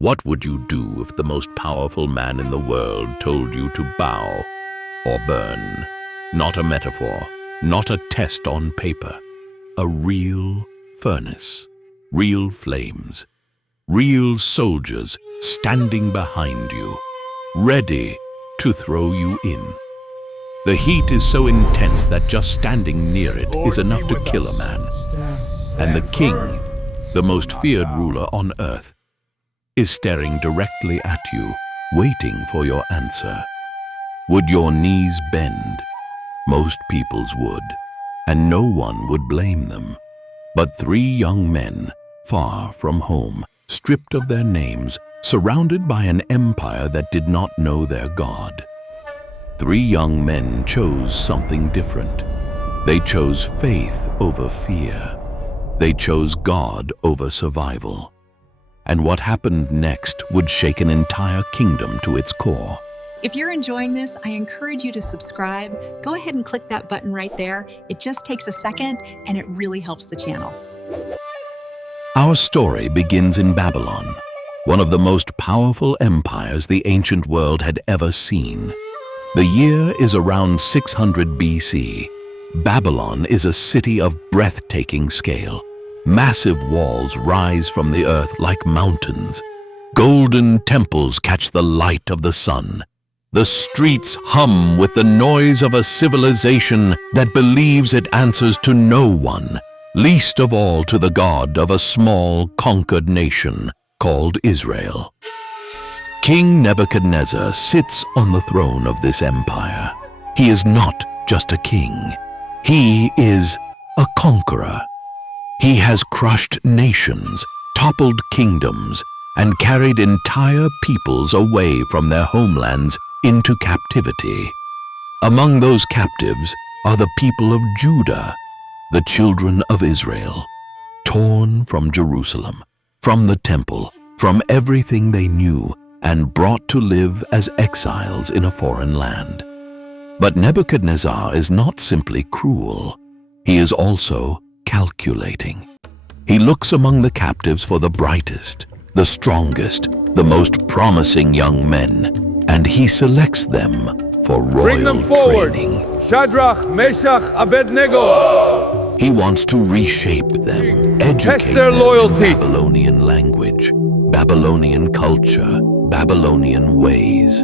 What would you do if the most powerful man in the world told you to bow or burn? Not a metaphor, not a test on paper. A real furnace, real flames, real soldiers standing behind you, ready to throw you in. The heat is so intense that just standing near it is enough to kill a man. And the king, the most feared ruler on earth, is staring directly at you, waiting for your answer. Would your knees bend? Most people's would, and no one would blame them. But three young men, far from home, stripped of their names, surrounded by an empire that did not know their God. Three young men chose something different. They chose faith over fear. They chose God over survival. And what happened next would shake an entire kingdom to its core. If you're enjoying this, I encourage you to subscribe. Go ahead and click that button right there. It just takes a second and it really helps the channel. Our story begins in Babylon, one of the most powerful empires the ancient world had ever seen. The year is around 600 BC. Babylon is a city of breathtaking scale. Massive walls rise from the earth like mountains. Golden temples catch the light of the sun. The streets hum with the noise of a civilization that believes it answers to no one, least of all to the God of a small, conquered nation called Israel. King Nebuchadnezzar sits on the throne of this empire. He is not just a king. He is a conqueror. He has crushed nations, toppled kingdoms, and carried entire peoples away from their homelands into captivity. Among those captives are the people of Judah, the children of Israel, torn from Jerusalem, from the temple, from everything they knew, and brought to live as exiles in a foreign land. But Nebuchadnezzar is not simply cruel. He is also calculating. He looks among the captives for the brightest, the strongest, the most promising young men, and he selects them for Bring them royal forward. training. Shadrach, Meshach, Abednego. He wants to reshape them, educate their them loyalty. in Babylonian language, Babylonian culture, Babylonian ways.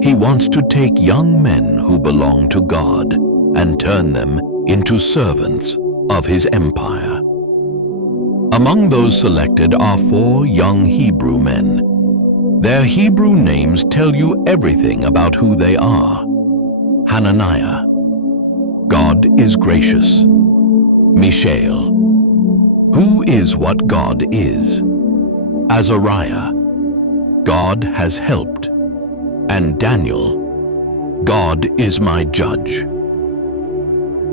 He wants to take young men who belong to God and turn them into servants of his empire. Among those selected are 4 young Hebrew men. Their Hebrew names tell you everything about who they are. Hananiah, God is gracious. Mishael, who is what God is. Azariah, God has helped. And Daniel, God is my judge.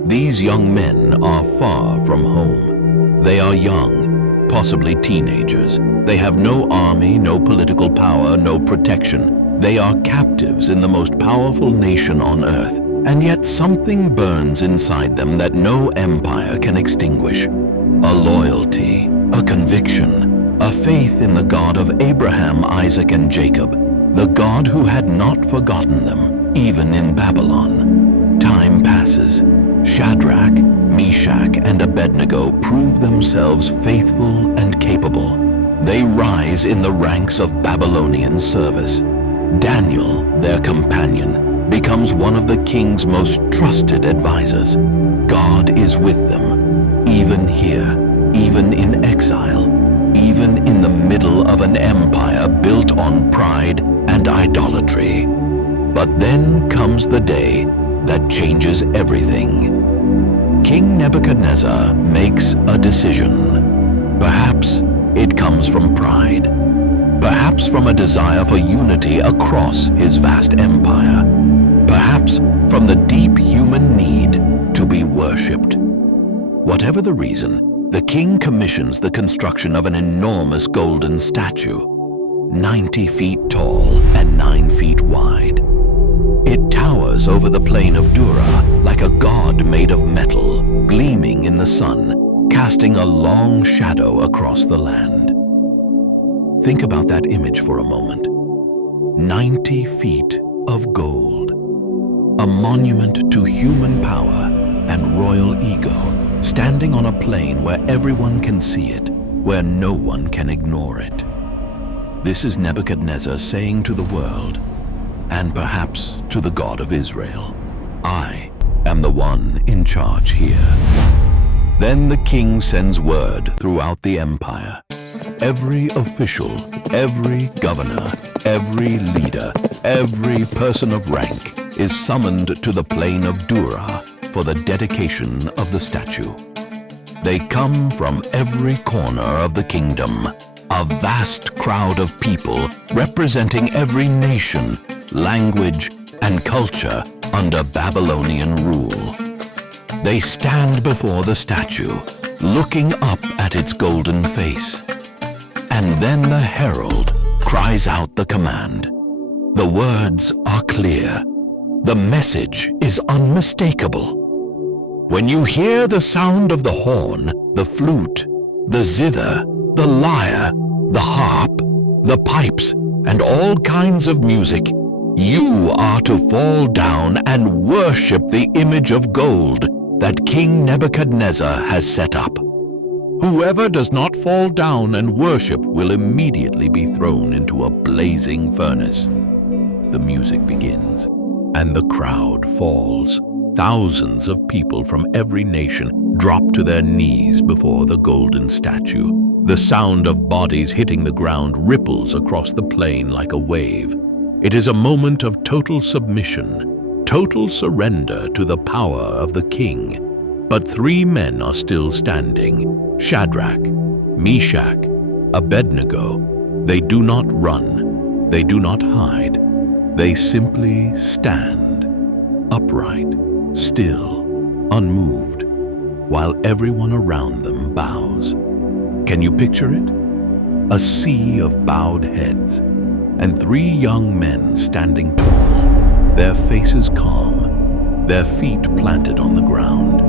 These young men are far from home. They are young, possibly teenagers. They have no army, no political power, no protection. They are captives in the most powerful nation on earth. And yet something burns inside them that no empire can extinguish. A loyalty, a conviction, a faith in the God of Abraham, Isaac, and Jacob, the God who had not forgotten them, even in Babylon. Time passes. Shadrach, Meshach, and Abednego prove themselves faithful and capable. They rise in the ranks of Babylonian service. Daniel, their companion, becomes one of the king's most trusted advisors. God is with them, even here, even in exile, even in the middle of an empire built on pride and idolatry. But then comes the day that changes everything. King Nebuchadnezzar makes a decision. Perhaps it comes from pride. Perhaps from a desire for unity across his vast empire. Perhaps from the deep human need to be worshipped. Whatever the reason, the king commissions the construction of an enormous golden statue, 90 feet tall and 9 feet wide. It towers over the plain of Dura like a god made of metal, gleaming in the sun, casting a long shadow across the land. Think about that image for a moment. 90 feet of gold. A monument to human power and royal ego, standing on a plain where everyone can see it, where no one can ignore it. This is Nebuchadnezzar saying to the world, and perhaps to the God of Israel, I am the one in charge here. Then the king sends word throughout the empire. Every official, every governor, every leader, every person of rank is summoned to the plain of Dura for the dedication of the statue. They come from every corner of the kingdom, a vast crowd of people representing every nation, language, and culture under Babylonian rule. They stand before the statue, looking up at its golden face. And then the herald cries out the command. The words are clear. The message is unmistakable. When you hear the sound of the horn, the flute, the zither, the lyre, the harp, the pipes, and all kinds of music, you are to fall down and worship the image of gold that King Nebuchadnezzar has set up. Whoever does not fall down and worship will immediately be thrown into a blazing furnace. The music begins, and the crowd falls. Thousands of people from every nation drop to their knees before the golden statue. The sound of bodies hitting the ground ripples across the plain like a wave. It is a moment of total submission, total surrender to the power of the king. But 3 men are still standing: Shadrach, Meshach, Abednego. They do not run, they do not hide. They simply stand, upright, still, unmoved, while everyone around them bows. Can you picture it? A sea of bowed heads, and 3 young men standing tall, their faces calm, their feet planted on the ground.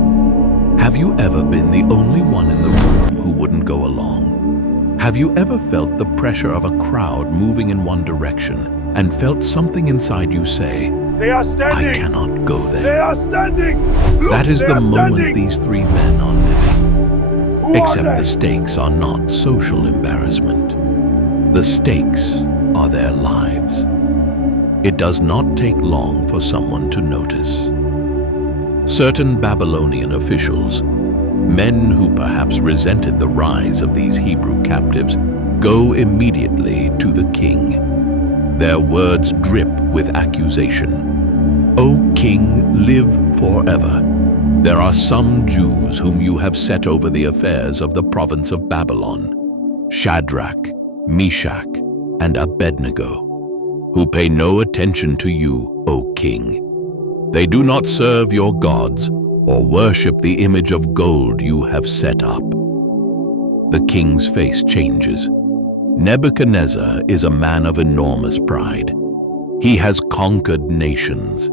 Have you ever been the only one in the room who wouldn't go along? Have you ever felt the pressure of a crowd moving in one direction and felt something inside you say, They are standing! I cannot go They there? are standing! Look, That is they the are moment standing! these 3 men are living. Who are Except they? the stakes are not social embarrassment. The stakes are their lives. It does not take long for someone to notice. Certain Babylonian officials, men who perhaps resented the rise of these Hebrew captives, go immediately to the king. Their words drip with accusation. O king, live forever. There are some Jews whom you have set over the affairs of the province of Babylon, Shadrach, Meshach, and Abednego, who pay no attention to you, O king. They do not serve your gods or worship the image of gold you have set up. The king's face changes. Nebuchadnezzar is a man of enormous pride. He has conquered nations.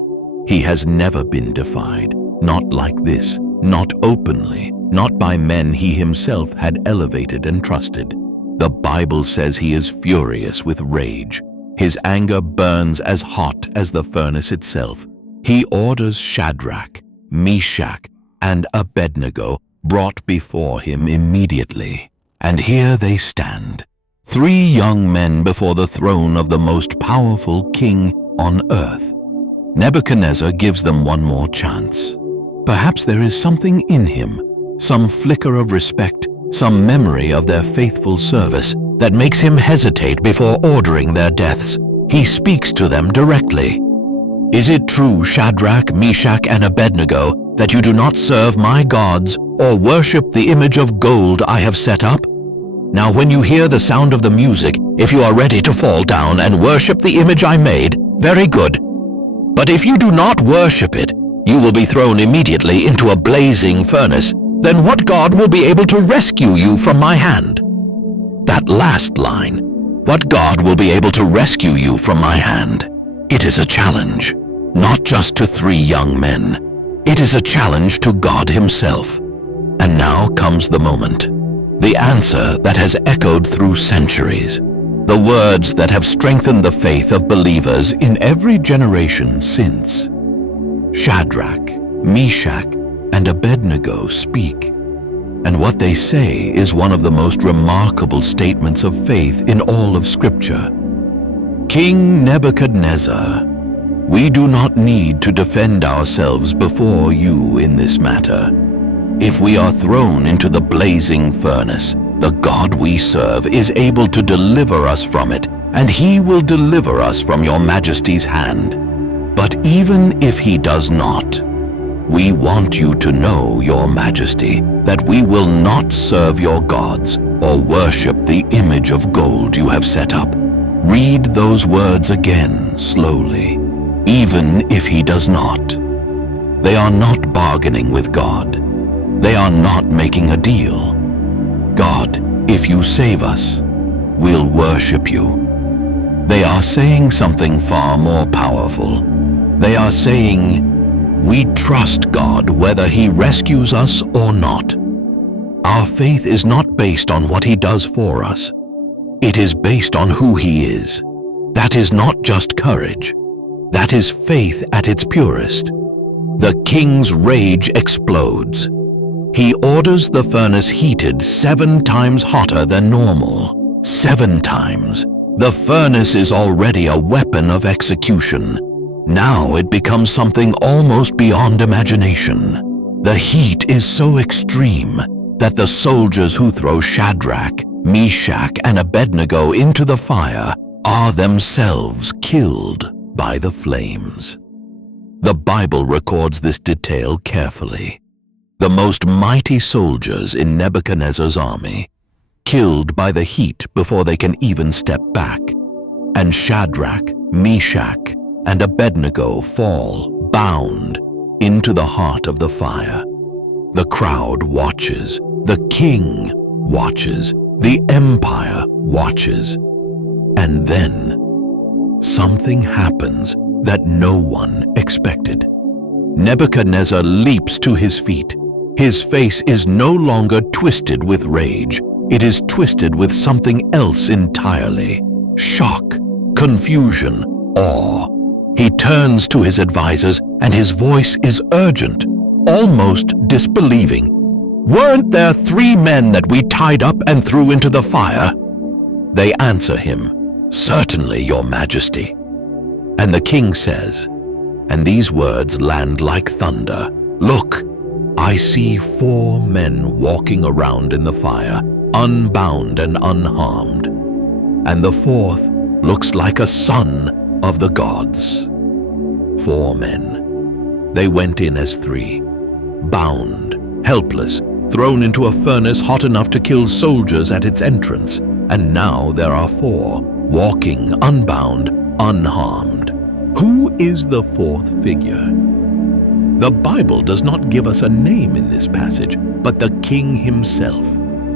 He has never been defied, not like this, not openly, not by men he himself had elevated and trusted. The Bible says he is furious with rage. His anger burns as hot as the furnace itself. He orders Shadrach, Meshach, and Abednego brought before him immediately. And here they stand, 3 young men before the throne of the most powerful king on earth. Nebuchadnezzar gives them one more chance. Perhaps there is something in him, some flicker of respect, some memory of their faithful service that makes him hesitate before ordering their deaths. He speaks to them directly. Is it true, Shadrach, Meshach, and Abednego, that you do not serve my gods or worship the image of gold I have set up? Now when you hear the sound of the music, if you are ready to fall down and worship the image I made, very good. But if you do not worship it, you will be thrown immediately into a blazing furnace. Then what God will be able to rescue you from my hand? That last line, what God will be able to rescue you from my hand? It is a challenge, not just to 3 young men. It is a challenge to God himself. And now comes the moment, the answer that has echoed through centuries. the words that have strengthened the faith of believers in every generation since. Shadrach, Meshach, and Abednego speak, and what they say is one of the most remarkable statements of faith in all of Scripture. King Nebuchadnezzar, we do not need to defend ourselves before you in this matter. If we are thrown into the blazing furnace, the God we serve is able to deliver us from it, and he will deliver us from your majesty's hand. But even if he does not, we want you to know, your majesty, that we will not serve your gods or worship the image of gold you have set up. Read those words again slowly. Even if he does not. They are not bargaining with God. They are not making a deal. God, if you save us, we'll worship you. They are saying something far more powerful. They are saying, we trust God whether he rescues us or not. Our faith is not based on what he does for us. It is based on who he is. That is not just courage. That is faith at its purest. The king's rage explodes. He orders the furnace heated 7 times hotter than normal. 7 times. The furnace is already a weapon of execution. Now it becomes something almost beyond imagination. The heat is so extreme that the soldiers who throw Shadrach, Meshach, and Abednego into the fire are themselves killed by the flames. The Bible records this detail carefully. The most mighty soldiers in Nebuchadnezzar's army, killed by the heat before they can even step back, and Shadrach, Meshach, and Abednego fall, bound, into the heart of the fire. The crowd watches, the king watches, the empire watches, and then something happens that no one expected. Nebuchadnezzar leaps to his feet. His face is no longer twisted with rage. It is twisted with something else entirely. Shock, confusion, awe. He turns to his advisors and his voice is urgent, almost disbelieving. Weren't there 3 men that we tied up and threw into the fire? They answer him, Certainly, your majesty. And the king says, and these words land like thunder, Look, I see 4 men walking around in the fire, unbound and unharmed. And the 4th looks like a son of the gods. 4 men. They went in as 3, bound, helpless, thrown into a furnace hot enough to kill soldiers at its entrance. And now there are 4, walking unbound, unharmed. Who is the 4th figure? The Bible does not give us a name in this passage, but the king himself,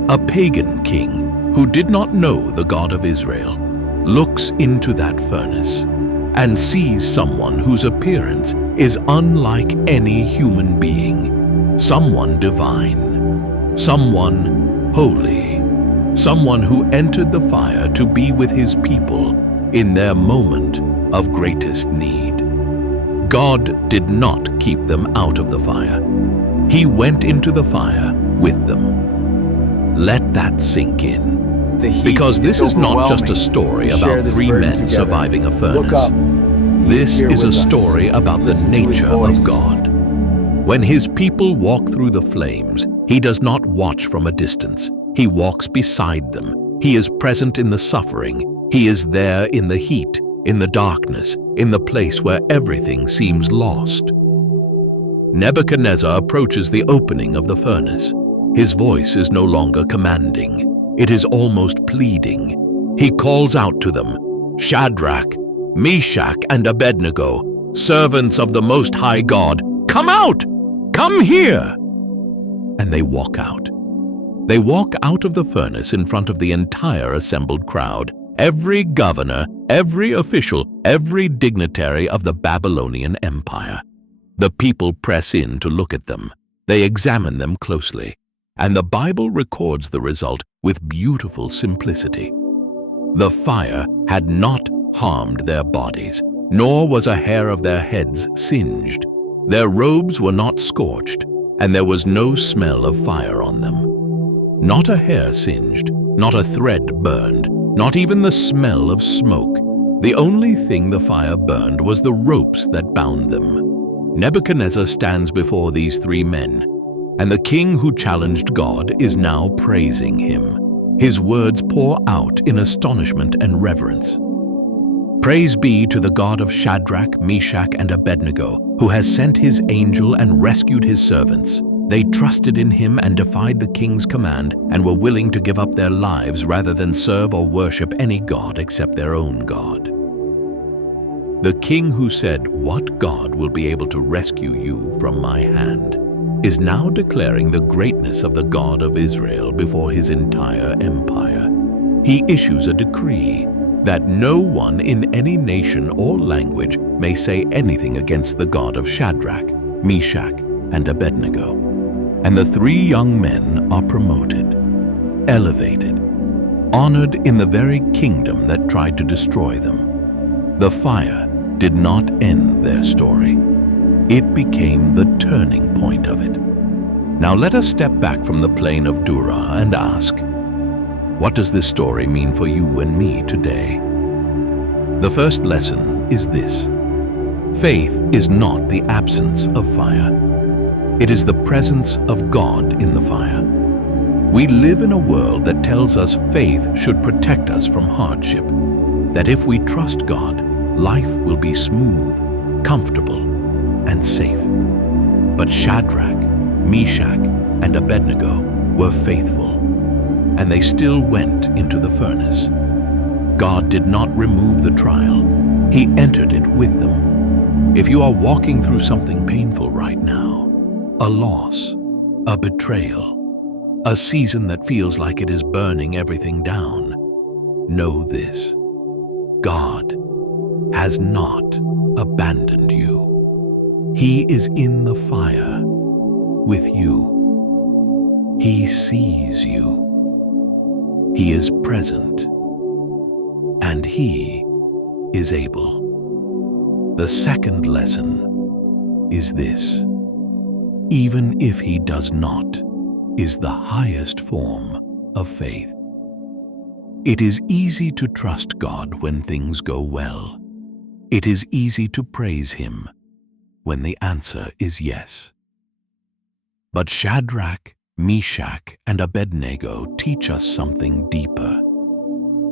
a pagan king who did not know the God of Israel, looks into that furnace and sees someone whose appearance is unlike any human being, someone divine, someone holy, someone who entered the fire to be with his people in their moment of greatest need. God did not keep them out of the fire. He went into the fire with them. Let that sink in. Because this is not just a story about 3 men surviving a furnace. This is a story about the nature of God. When his people walk through the flames, he does not watch from a distance. He walks beside them. He is present in the suffering. He is there in the heat, in the darkness, in the place where everything seems lost. Nebuchadnezzar approaches the opening of the furnace. His voice is no longer commanding. It is almost pleading. He calls out to them, Shadrach, Meshach, and Abednego, servants of the Most High God, come out! Come here! And they walk out. They walk out of the furnace in front of the entire assembled crowd. Every governor, every official, every dignitary of the Babylonian Empire. The people press in to look at them. They examine them closely. And the Bible records the result with beautiful simplicity. The fire had not harmed their bodies, nor was a hair of their heads singed. Their robes were not scorched, and there was no smell of fire on them. Not a hair singed, not a thread burned, not even the smell of smoke. The only thing the fire burned was the ropes that bound them. Nebuchadnezzar stands before these three men, and the king who challenged God is now praising him. His words pour out in astonishment and reverence. Praise be to the God of Shadrach, Meshach, and Abednego, who has sent his angel and rescued his servants. They trusted in him and defied the king's command and were willing to give up their lives rather than serve or worship any god except their own God. The king who said, "What God will be able to rescue you from my hand?" is now declaring the greatness of the God of Israel before his entire empire. He issues a decree that no one in any nation or language may say anything against the God of Shadrach, Meshach, and Abednego. And the three young men are promoted, elevated, honored in the very kingdom that tried to destroy them. The fire did not end their story. It became the turning point of it. Now let us step back from the plain of Dura and ask, what does this story mean for you and me today? The first lesson is this: faith is not the absence of fire. It is the presence of God in the fire. We live in a world that tells us faith should protect us from hardship, that if we trust God, life will be smooth, comfortable, and safe. But Shadrach, Meshach, and Abednego were faithful, and they still went into the furnace. God did not remove the trial. He entered it with them. If you are walking through something painful right now, a loss, a betrayal, a season that feels like it is burning everything down, know this: God has not abandoned you. He is in the fire with you. He sees you. He is present, and He is able. The second lesson is this: even if He does not, is the highest form of faith. It is easy to trust God when things go well. It is easy to praise Him when the answer is yes. But Shadrach, Meshach, and Abednego teach us something deeper.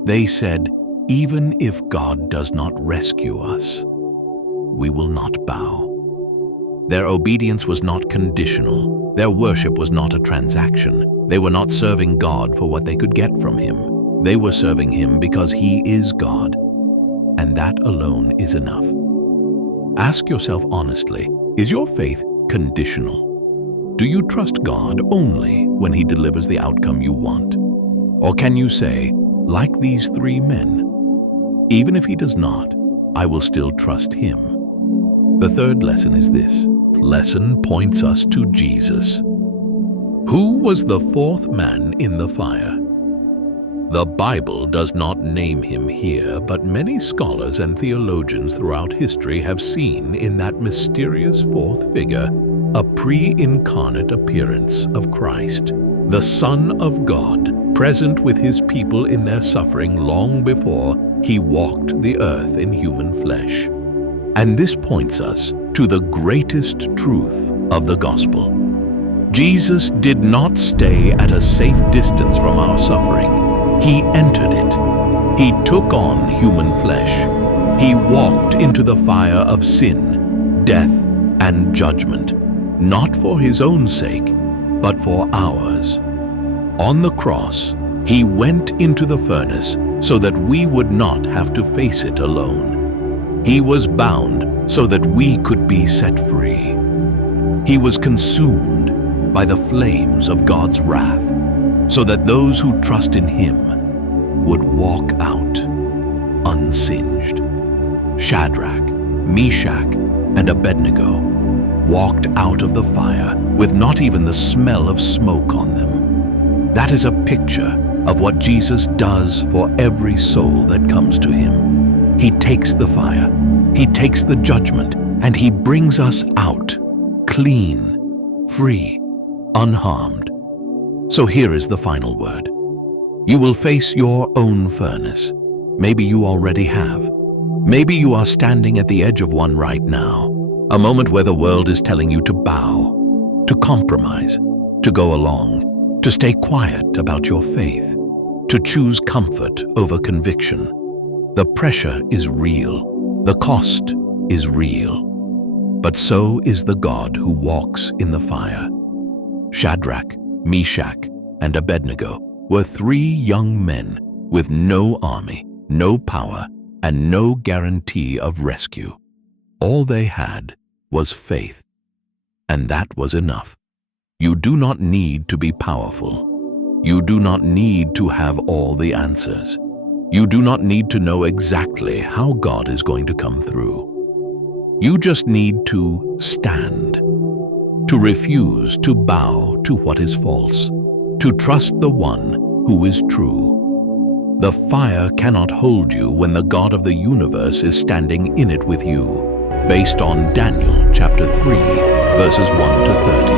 They said, even if God does not rescue us, we will not bow. Their obedience was not conditional. Their worship was not a transaction. They were not serving God for what they could get from Him. They were serving Him because He is God, and that alone is enough. Ask yourself honestly, is your faith conditional? Do you trust God only when He delivers the outcome you want? Or can you say, like these three men, even if He does not, I will still trust Him? The third lesson is this. Lesson points us to Jesus. Who was the fourth man in the fire? The Bible does not name him here, but many scholars and theologians throughout history have seen in that mysterious fourth figure a pre-incarnate appearance of Christ, the Son of God, present with His people in their suffering long before He walked the earth in human flesh. And this points us to the greatest truth of the gospel. Jesus did not stay at a safe distance from our suffering. He entered it. He took on human flesh. He walked into the fire of sin, death, and judgment, not for His own sake, but for ours. On the cross, He went into the furnace so that we would not have to face it alone. He was bound so that we could be set free. He was consumed by the flames of God's wrath, so that those who trust in Him would walk out unsinged. Shadrach, Meshach, and Abednego walked out of the fire with not even the smell of smoke on them. That is a picture of what Jesus does for every soul that comes to him. He takes the fire, he takes the judgment, and he brings us out, clean, free, unharmed. So here is the final word. You will face your own furnace. Maybe you already have. Maybe you are standing at the edge of one right now, a moment where the world is telling you to bow, to compromise, to go along, to stay quiet about your faith, to choose comfort over conviction. The pressure is real. The cost is real. But so is the God who walks in the fire. Shadrach, Meshach, and Abednego were 3 young men with no army, no power, and no guarantee of rescue. All they had was faith, and that was enough. You do not need to be powerful. You do not need to have all the answers. You do not need to know exactly how God is going to come through. You just need to stand, to refuse to bow to what is false, to trust the one who is true. The fire cannot hold you when the God of the universe is standing in it with you, based on Daniel chapter 3, verses 1 to 30.